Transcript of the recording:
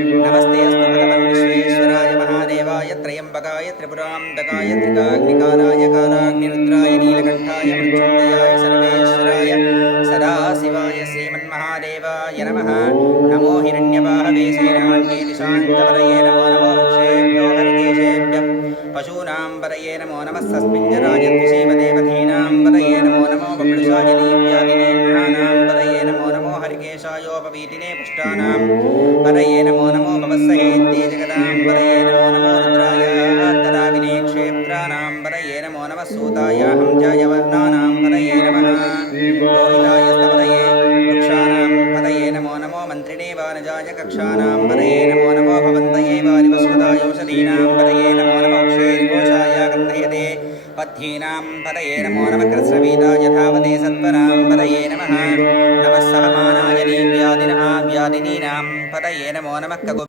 नमस्ते अस्तु भगवन् विश्वेश्वराय महादेवाय त्र्यम्बकाय त्रिपुरान्तकाय त्रिकाग्निकालाय कालाग्निरुद्राय नीलकण्ठाय मृत्युञ्जयाय सर्वेश्वराय सदाशिवाय श्रीमन्महादेवाय नमः। नमो हिरण्यवाहवे श्रीराण्येति शान्तपदये नमो नमो वृक्षेभ्यो हरिकेशेभ्यः पशूनां पदये नमो नमः सस्मिञ्जराय द्विषीमदेवधीनां पदये नमो नमो बभ्रुषाय नीव्यादिनेम्नानां पदये नमो नमो हरिकेशायोपवीतिने पुष्टानां पदये नमो नमो भवस्सहेत्ये जगदां पदये नमो नमो रुद्राय तदाग्ने क्षेत्राणां पदये नमो नमः सूताय हंजाय वर्णानां पदये नमः लोहिताय स्तपदये वृक्षाणां पदये नमो नमो मन्त्रिणे वानजाय कक्षाणां पदये नमो नमो भवन्तये वारिवस्वदायोषधीनां पदये नमो नमो क्षेरिघोषाय गन्धयते पथ्यीनां पदये नमो नमः कृत्स्नवीताय धावते सत्वरां पदये नमः। नमः सहमानाय नीव्यादिनः व्यादिनीनां पदये नमो नमः